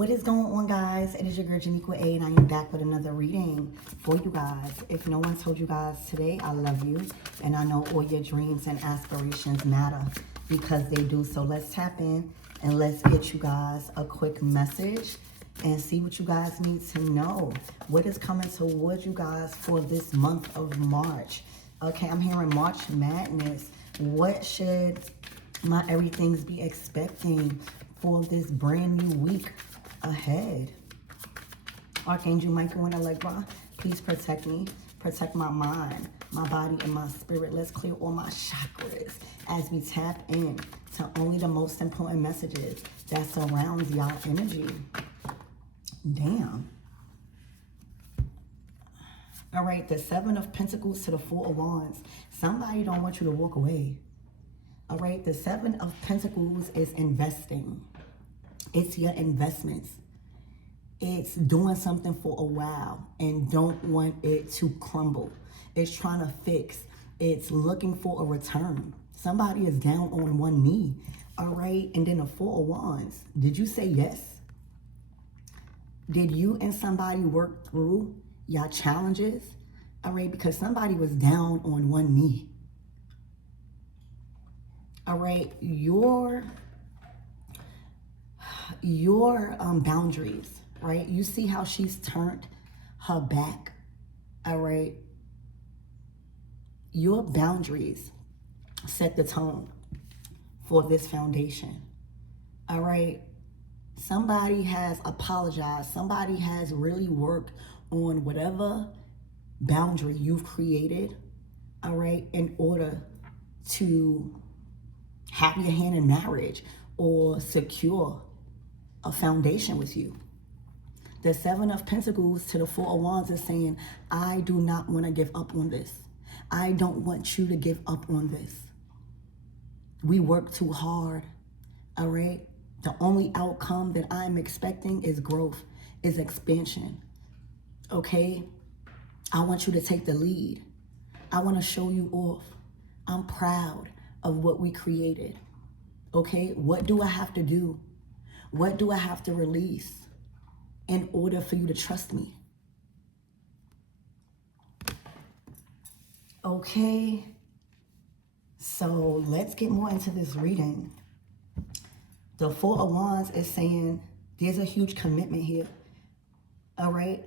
What is going on, guys? It is your girl Janiqua A, and I am back with another reading for you guys. If no one told you guys today, I love you, and I know all your dreams and aspirations matter because they do. So let's tap in and let's get you guys a quick message and see what you guys need to know. What is coming towards you guys for this month of March? Okay, I'm hearing March Madness. What should my everythings be expecting for this brand new week ahead? Archangel Michael and Allegra, please protect me, protect my mind, my body, and my spirit. Let's clear all my chakras as we tap in to only the most important messages that surrounds y'all energy. Damn. All right, the Seven of Pentacles to the Four of Wands. Somebody don't want you to walk away. All right, the Seven of Pentacles is investing. It's your investments. It's doing something for a while and don't want it to crumble. It's trying to fix. It's looking for a return. Somebody is down on one knee. All right, and then the Four of Wands. Did you say yes? Did you and somebody work through your challenges? All right, because somebody was down on one knee. All right, your boundaries, right? You see how she's turned her back, all right? Your boundaries set the tone for this foundation, all right? Somebody has apologized. Somebody has really worked on whatever boundary you've created, all right, in order to have your hand in marriage or secure a foundation with you. The Seven of Pentacles to the Four of Wands is saying, I do not want to give up on this. I don't want you to give up on this. We work too hard, all right? The only outcome that I'm expecting is growth, is expansion, okay? I want you to take the lead. I want to show you off. I'm proud of what we created, okay? What do I have to do? What do I have to release in order for you to trust me? Okay, so let's get more into this reading. The Four of Wands is saying there's a huge commitment here, all right?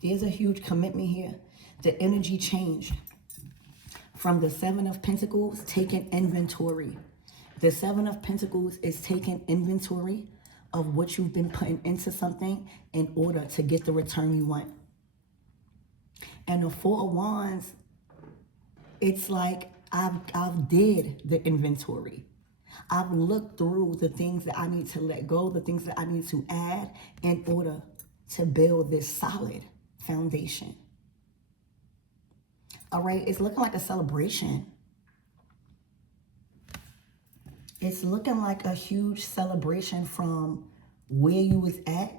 There's a huge commitment here. The energy changed from the Seven of Pentacles, taking inventory. The Seven of Pentacles is taking inventory of what you've been putting into something in order to get the return you want. And the Four of Wands, it's like I've did the inventory. I've looked through the things that I need to let go, the things that I need to add in order to build this solid foundation. All right, it's looking like a celebration. It's looking like a huge celebration from where you was at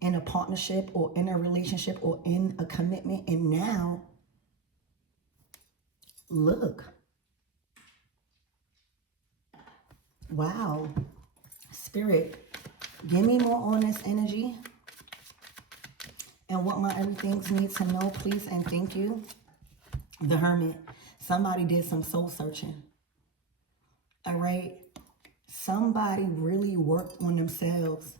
in a partnership or in a relationship or in a commitment. And now, look. Wow. Spirit, give me more on this energy and what my everythings need to know, please and thank you. The Hermit. Somebody did some soul searching. All right, somebody really worked on themselves.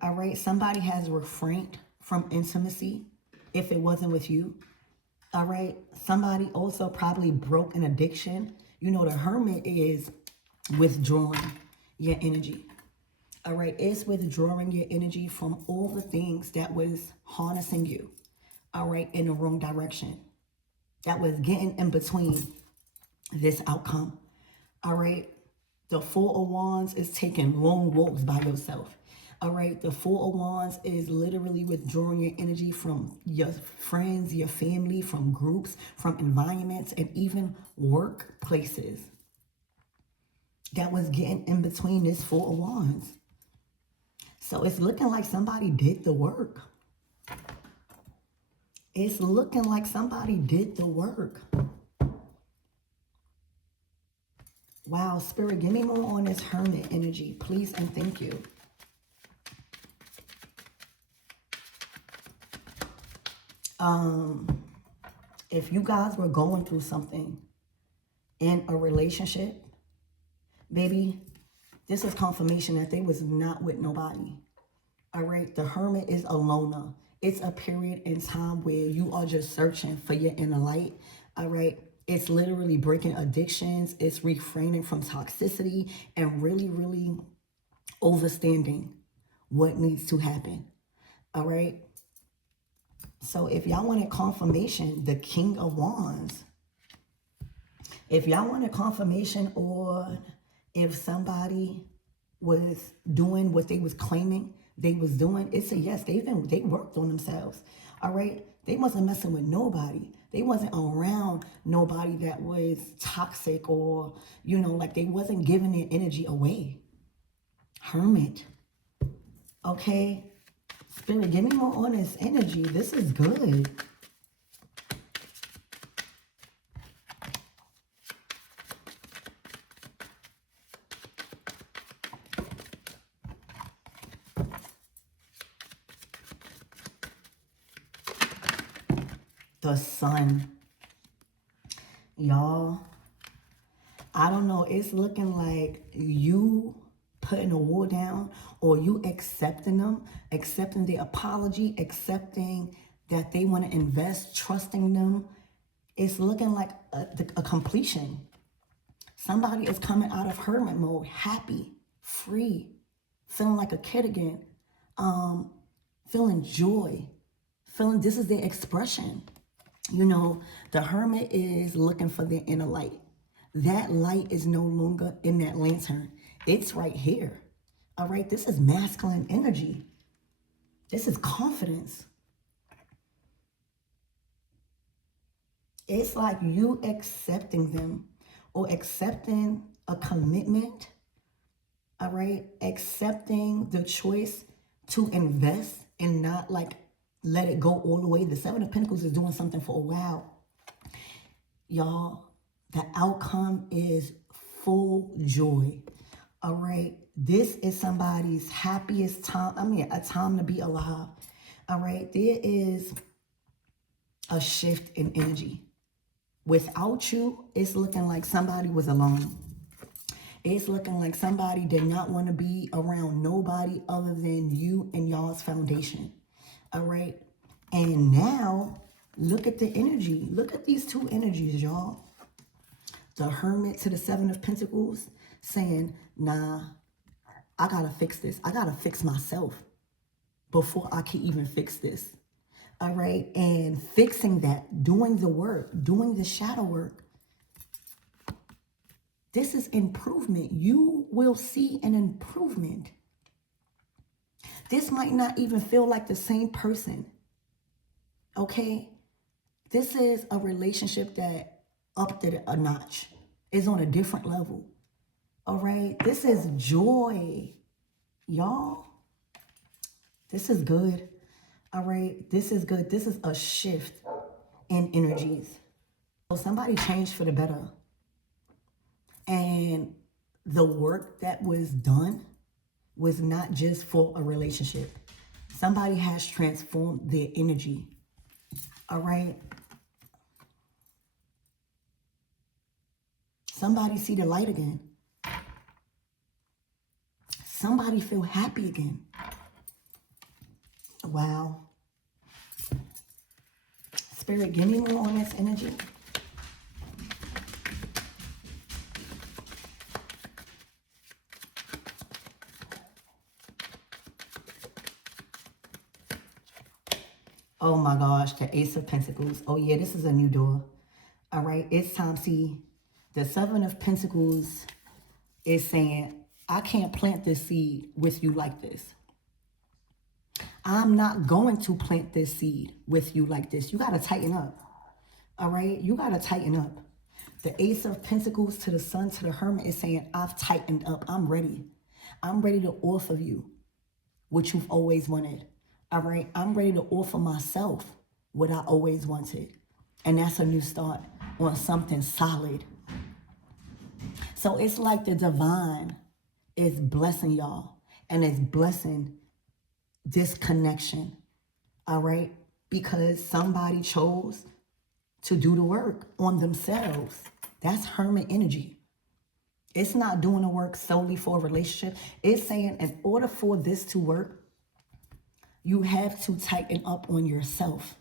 All right, somebody has refrained from intimacy if it wasn't with you. All right, somebody also probably broke an addiction. You know, the Hermit is withdrawing your energy. All right, it's withdrawing your energy from all the things that was harnessing you, all right, in the wrong direction, that was getting in between this outcome. All right, the Four of Wands is taking long walks by yourself. All right, the Four of Wands is literally withdrawing your energy from your friends, your family, from groups, from environments, and even workplaces that was getting in between this Four of Wands. So it's looking like somebody did the work. It's looking like somebody did the work. Wow, Spirit, give me more on this hermit energy, please and thank you. If you guys were going through something in a relationship, baby, this is confirmation that they was not with nobody. All right, the hermit is a loner. It's a period in time where you are just searching for your inner light. All right, it's literally breaking addictions. It's refraining from toxicity and really, really understanding what needs to happen. All right. So if y'all wanted confirmation, the King of Wands. If y'all wanted confirmation, or if somebody was doing what they was claiming they was doing, it's a yes. They worked on themselves. All right. They wasn't messing with nobody. They wasn't around nobody that was toxic, or, you know, like they wasn't giving their energy away. Hermit. Okay. Spirit, give me more honest energy. This is good. The Sun. Y'all, I don't know. It's looking like you putting a wall down, or you accepting them, accepting the apology, accepting that they want to invest, trusting them. It's looking like a completion. Somebody is coming out of hermit mode, happy, free, feeling like a kid again, feeling joy, feeling this is their expression. You know, the hermit is looking for their inner light. That light is no longer in that lantern. It's right here. All right, this is masculine energy. This is confidence. It's like you accepting them, or accepting a commitment. All right, accepting the choice to invest and not like let it go all the way. The Seven of Pentacles is doing something for a while. Y'all, the outcome is full joy. All right. This is somebody's happiest time. I mean, a time to be alive. All right. There is a shift in energy. Without you, it's looking like somebody was alone. It's looking like somebody did not want to be around nobody other than you and y'all's foundation. All right. And now look at the energy. Look at these two energies, y'all. The Hermit to the Seven of Pentacles saying, nah, I got to fix this. I got to fix myself before I can even fix this. All right. And fixing that, doing the work, doing the shadow work. This is improvement. You will see an improvement. This might not even feel like the same person. Okay. This is a relationship that upped it a notch. It's on a different level. All right. This is joy. Y'all, this is good. All right. This is good. This is a shift in energies. So somebody changed for the better. And the work that was done was not just for a relationship. Somebody has transformed their energy. All right. Somebody see the light again. Somebody feel happy again. Wow. Spirit, give me more on this energy. Oh my gosh, the Ace of Pentacles. Oh yeah, this is a new door. All right, it's time. See, the Seven of Pentacles is saying, I can't plant this seed with you like this. I'm not going to plant this seed with you like this. You got to tighten up. All right, you got to tighten up. The Ace of Pentacles to the Sun to the Hermit is saying, I've tightened up. I'm ready. I'm ready to offer you what you've always wanted. All right, I'm ready to offer myself what I always wanted. And that's a new start on something solid. So it's like the divine is blessing y'all and it's blessing this connection, all right? Because somebody chose to do the work on themselves. That's hermit energy. It's not doing the work solely for a relationship. It's saying in order for this to work, you have to tighten up on yourself.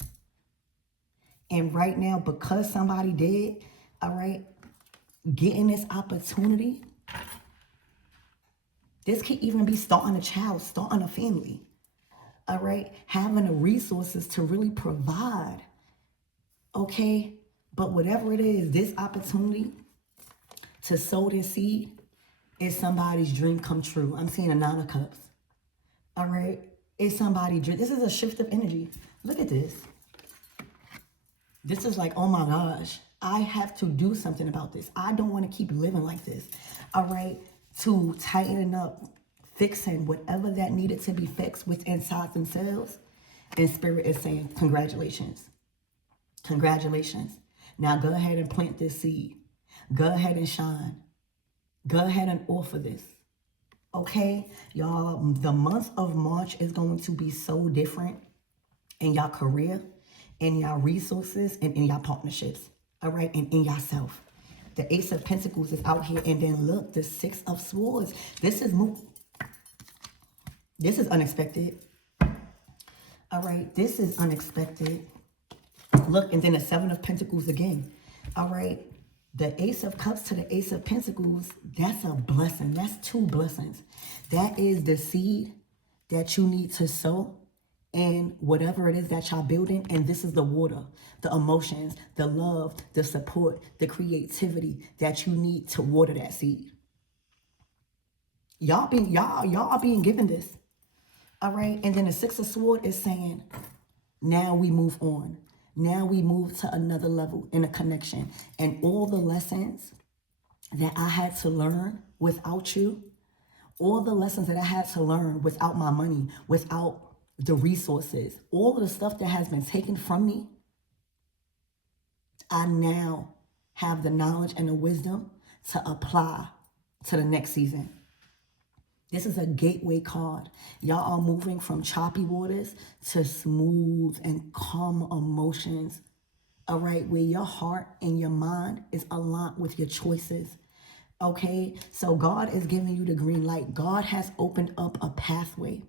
And right now, because somebody did, all right, getting this opportunity, this could even be starting a child, starting a family, all right, having the resources to really provide, okay? But whatever it is, this opportunity to sow this seed is somebody's dream come true. I'm seeing a 9 of cups, all right? It's somebody's dream. This is a shift of energy. Look at this. This is like, oh my gosh, I have to do something about this. I don't want to keep living like this, all right? To tighten up, fixing whatever that needed to be fixed within inside themselves. And Spirit is saying, congratulations. Congratulations. Now go ahead and plant this seed. Go ahead and shine. Go ahead and offer this. Okay, y'all, the month of March is going to be so different in y'all career, in y'all resources, and in y'all partnerships. All right, and in yourself. The Ace of Pentacles is out here, and then look, the 6 of Swords. This is unexpected. All right, this is unexpected. Look, and then the 7 of Pentacles again. All right, the Ace of Cups to the Ace of Pentacles, that's a blessing. That's 2 blessings. That is the seed that you need to sow in whatever it is that y'all building. And this is the water, the emotions, the love, the support, the creativity that you need to water that seed. Y'all are being given this. All right. And then the 6 of Swords is saying, now we move on. Now we move to another level in a connection. And all the lessons that I had to learn without you, all the lessons that I had to learn without my money, without the resources, all of the stuff that has been taken from me, I now have the knowledge and the wisdom to apply to the next season. This is a gateway card. Y'all are moving from choppy waters to smooth and calm emotions. All right, where your heart and your mind is aligned with your choices. Okay, so God is giving you the green light. God has opened up a pathway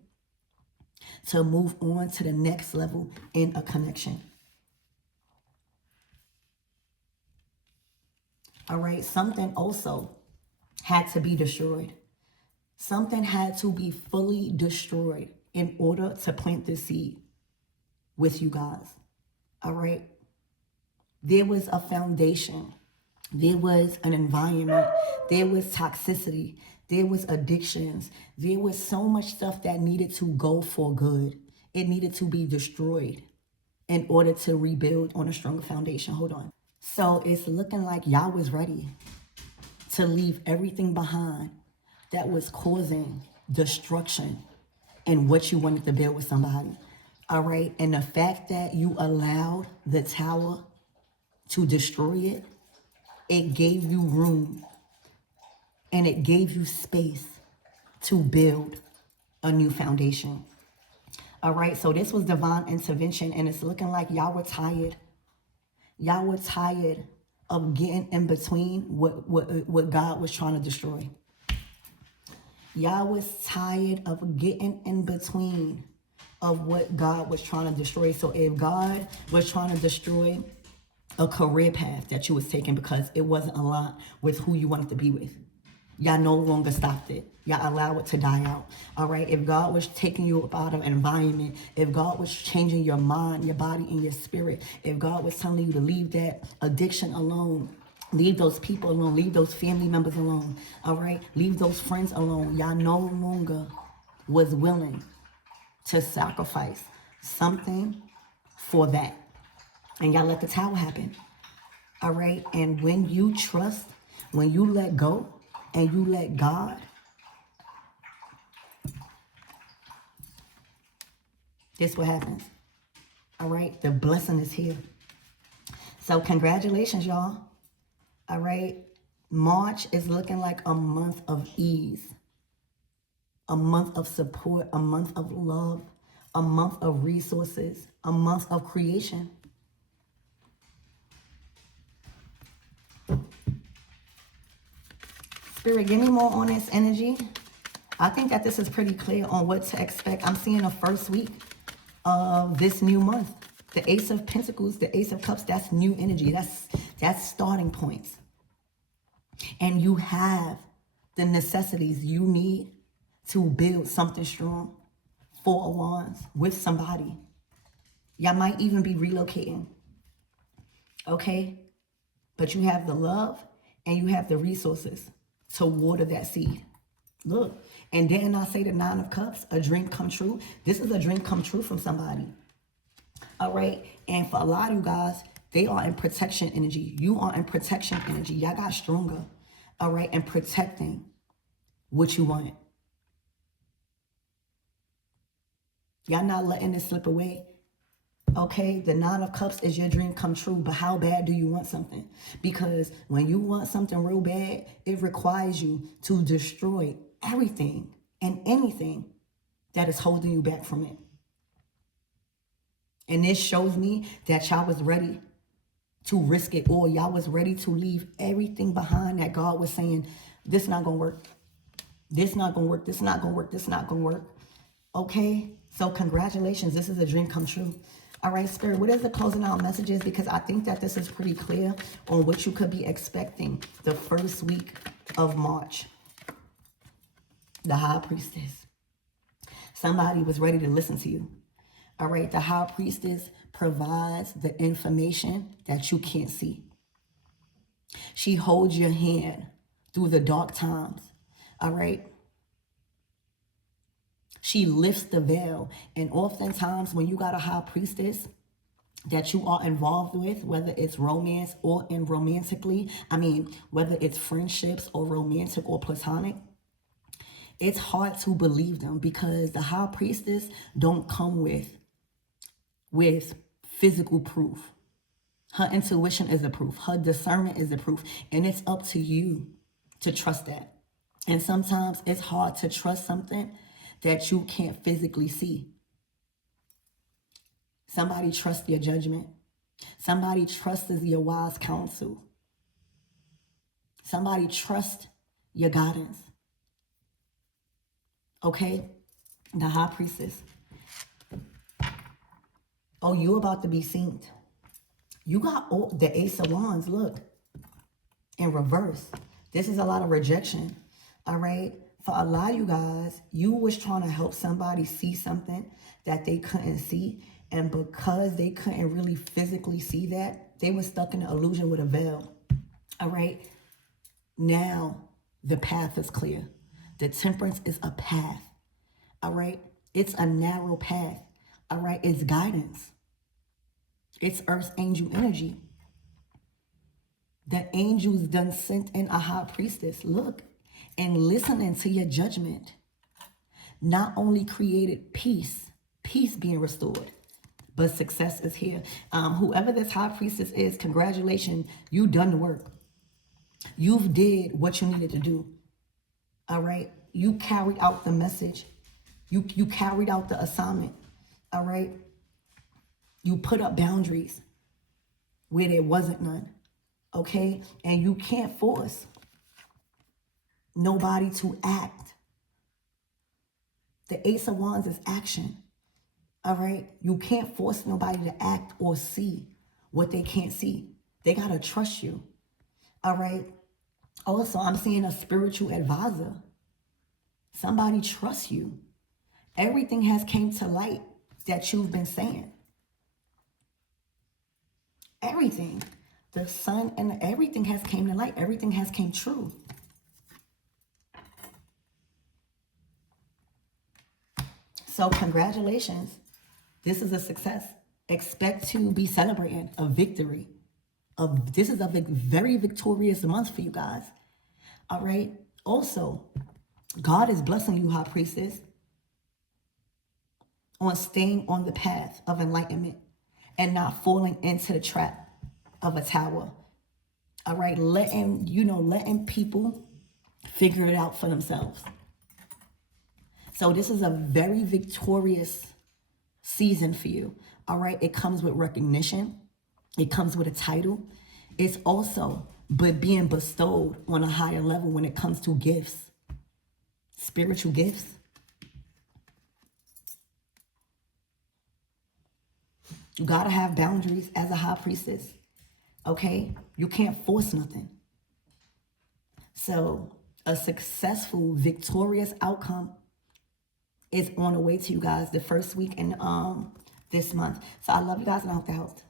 to move on to the next level in a connection. All right, something also had to be destroyed. Something had to be fully destroyed in order to plant this seed with you guys. All right. There was a foundation. There was an environment. There was toxicity. There was addictions. There was so much stuff that needed to go for good. It needed to be destroyed in order to rebuild on a stronger foundation. Hold on. So it's looking like y'all was ready to leave everything behind that was causing destruction in what you wanted to build with somebody. All right. And the fact that you allowed the tower to destroy it, it gave you room and it gave you space to build a new foundation. All right. So this was divine intervention, and it's looking like y'all were tired. Y'all were tired of getting in between what God was trying to destroy. Y'all was tired of getting in between of what God was trying to destroy. So if God was trying to destroy a career path that you was taking because it wasn't aligned with who you wanted to be with, y'all no longer stopped it. Y'all allow it to die out. All right. If God was taking you out of an environment, if God was changing your mind, your body, and your spirit, if God was telling you to leave that addiction alone, leave those people alone, leave those family members alone. All right. Leave those friends alone. Y'all no longer was willing to sacrifice something for that. And y'all let the tower happen. All right. And when you trust, when you let go and you let God, this what happens. All right. The blessing is here. So congratulations, y'all. All right. March is looking like a month of ease, a month of support, a month of love, a month of resources, a month of creation. Spirit, give me more on this energy. I think that this is pretty clear on what to expect. I'm seeing the first week of this new month. The Ace of Pentacles, the Ace of Cups, that's new energy. That's starting points. And you have the necessities you need to build something strong. Four of Wands with somebody. Y'all might even be relocating. Okay? But you have the love and you have the resources to water that seed. Look, and didn't I say the Nine of Cups, a dream come true? This is a dream come true from somebody. All right? And for a lot of you guys, they are in protection energy. You are in protection energy. Y'all got stronger. All right? And protecting what you want. Y'all not letting this slip away. Okay, the Nine of Cups is your dream come true, but how bad do you want something? Because when you want something real bad, it requires you to destroy everything and anything that is holding you back from it. And this shows me that y'all was ready to risk it all. Y'all was ready to leave everything behind that God was saying, this not gonna work. This not gonna work. This not gonna work. This not gonna work. Okay, so congratulations. This is a dream come true. All right, Spirit, what is the closing out messages? Because I think that this is pretty clear on what you could be expecting the first week of March. The High Priestess. Somebody was ready to listen to you. All right, the High Priestess provides the information that you can't see. She holds your hand through the dark times. All right. She lifts the veil. And oftentimes when you got a High Priestess that you are involved with, whether it's romance or whether it's friendships or romantic or platonic, it's hard to believe them because the High Priestess don't come with physical proof. Her intuition is the proof. Her discernment is the proof. And it's up to you to trust that. And sometimes it's hard to trust something that you can't physically see. Somebody trusts your judgment. Somebody trusts your wise counsel. Somebody trusts your guidance. Okay? The High Priestess. Oh, you about to be synced. You got the Ace of Wands, look, in reverse. This is a lot of rejection, all right? For a lot of you guys, you was trying to help somebody see something that they couldn't see. And because they couldn't really physically see that, they were stuck in an illusion with a veil. All right. Now the path is clear. The Temperance is a path. All right. It's a narrow path. All right. It's guidance. It's Earth angel energy. The angels done sent in a High Priestess. Look. And listening to your judgment not only created peace being restored, but success is here. Whoever this High Priestess is, congratulations, you done the work. You've did what you needed to do. All right. You carried out the message. You carried out the assignment. All right. You put up boundaries where there wasn't none. Okay. And you can't force nobody to act. The Ace of Wands is action. All right. You can't force nobody to act or see what they can't see. They got to trust you. All right. Also, I'm seeing a spiritual advisor. Somebody trusts you. Everything has came to light that you've been saying. Everything. The sun and everything has came to light. Everything has came true. So congratulations. This is a success. Expect to be celebrating a victory. This is a very victorious month for you guys. All right. Also, God is blessing you, High Priestess, on staying on the path of enlightenment and not falling into the trap of a tower. All right, letting people figure it out for themselves. So this is a very victorious season for you. All right, it comes with recognition. It comes with a title. It's also being bestowed on a higher level when it comes to gifts, spiritual gifts. You gotta have boundaries as a high priestess. Okay, you can't force nothing. So a successful, victorious outcome is on the way to you guys the first week in this month. So I love you guys and I hope that helped.